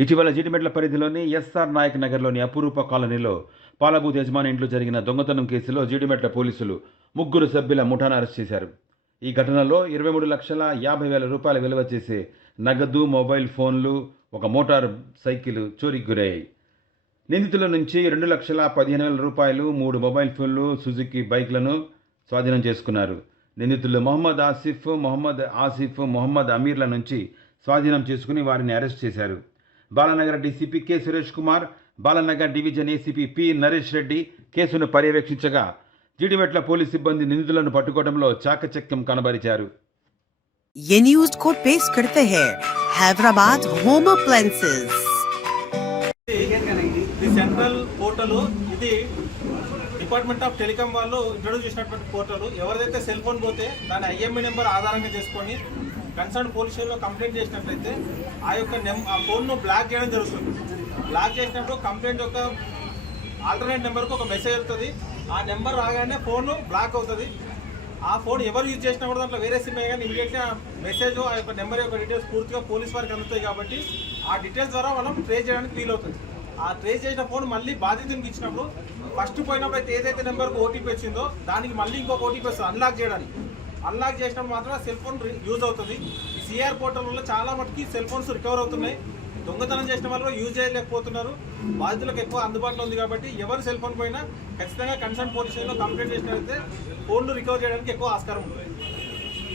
ఇటీవల జీడిమెట్ల పరిధిలోని ఎస్ఆర్ నాయక్ నగర్లోని అపురూప కాలనీలో పాలబూత్ యజమాని ఇంట్లో జరిగిన దొంగతనం కేసులో జీడిమెట్ల పోలీసులు 3 సభ్యుల ముఠాను అరెస్ట్ చేశారు. ఈ ఘటనలో 23,50,000 విలువ చేసే నగదు, మొబైల్ ఫోన్లు, ఒక మోటార్ సైకిల్ చోరీకి గురయ్యాయి. నిందితుల నుంచి 2,15,000 3 మొబైల్ ఫోన్లు, సుజుకి బైక్లను స్వాధీనం చేసుకున్నారు. నిందితులు మొహమ్మద్ ఆసిఫ్, మొహమ్మద్ అమీర్ల నుంచి స్వాధీనం చేసుకుని వారిని అరెస్ట్ చేశారు. Balanagar DCP K Suresh Kumar, Balanagar division ACP P Naresh Reddy కేసును పర్యవేక్షించగా జీడిమెట్ల పోలీస్ సిబ్బంది నిందితులను పట్టుకోవడంలో చాకచక్యం కనబరిచారు. ये न्यूज को पेश करते हैं हैदराबाद होम अप्लायंसेस। ఇది సెంట్రల్ పోర్టల్. ఇది డిపార్ట్మెంట్ ఆఫ్ టెలికాం వాళ్ళు ఇంట్రొడ్యూస్ చేసినటువంటి పోర్టల్. ఎవరిదైతే సెల్ ఫోన్ పోతే దాని ఐఎంఐ నెంబర్ ఆధారంగా చేసుకొని కన్సర్న్ పోలీస్ స్టేషన్లో కంప్లైంట్ చేసినట్లయితే ఆ ఫోన్ను బ్లాక్ చేయడం జరుగుతుంది. బ్లాక్ చేసినప్పుడు కంప్లైంట్ యొక్క ఆల్టర్నేట్ నెంబర్కి ఒక మెసేజ్ వెళ్తుంది. ఆ నెంబర్ రాగానే ఫోన్ బ్లాక్ అవుతుంది. ఆ ఫోన్ ఎవరు యూజ్ చేసినా కూడా దాంట్లో వేరే సిమ్ కానీ ఇమీడియట్గా మెసేజ్ ఆ యొక్క నెంబర్ యొక్క డీటెయిల్స్ పూర్తిగా పోలీస్ వారికి అందుతాయి. కాబట్టి ఆ డీటెయిల్స్ ద్వారా మనం ట్రేస్ చేయడానికి వీలవుతుంది. ఆ ట్రేస్ చేసిన ఫోన్ మళ్ళీ బాధితునికి ఇచ్చినప్పుడు ఫస్ట్ పోయినప్పుడు అయితే ఏదైతే నెంబర్కి ఓటీపీ వచ్చిందో దానికి మళ్ళీ ఇంకొక ఓటీపీ వస్తుంది అన్లాక్ చేయడానికి. అన్లాక్ చేసినప్పుడు మాత్రమే సెల్ ఫోన్ యూజ్ అవుతుంది. ఈ సిఆర్ పోర్టల్ వల్ల చాలా మటుకి సెల్ ఫోన్స్ రికవర్ అవుతున్నాయి. దొంగతనం చేసిన వాళ్ళు యూజ్ చేయలేకపోతున్నారు. బాధితులకు ఎక్కువ అందుబాటులో ఉంది. కాబట్టి ఎవరు సెల్ ఫోన్ పోయినా ఖచ్చితంగా కన్సర్న్ పోలీస్ స్టేషన్లో కంప్లైంట్ చేసినట్లయితే ఫోన్లు రికవర్ చేయడానికి ఎక్కువ ఆస్కారం ఉంటుంది.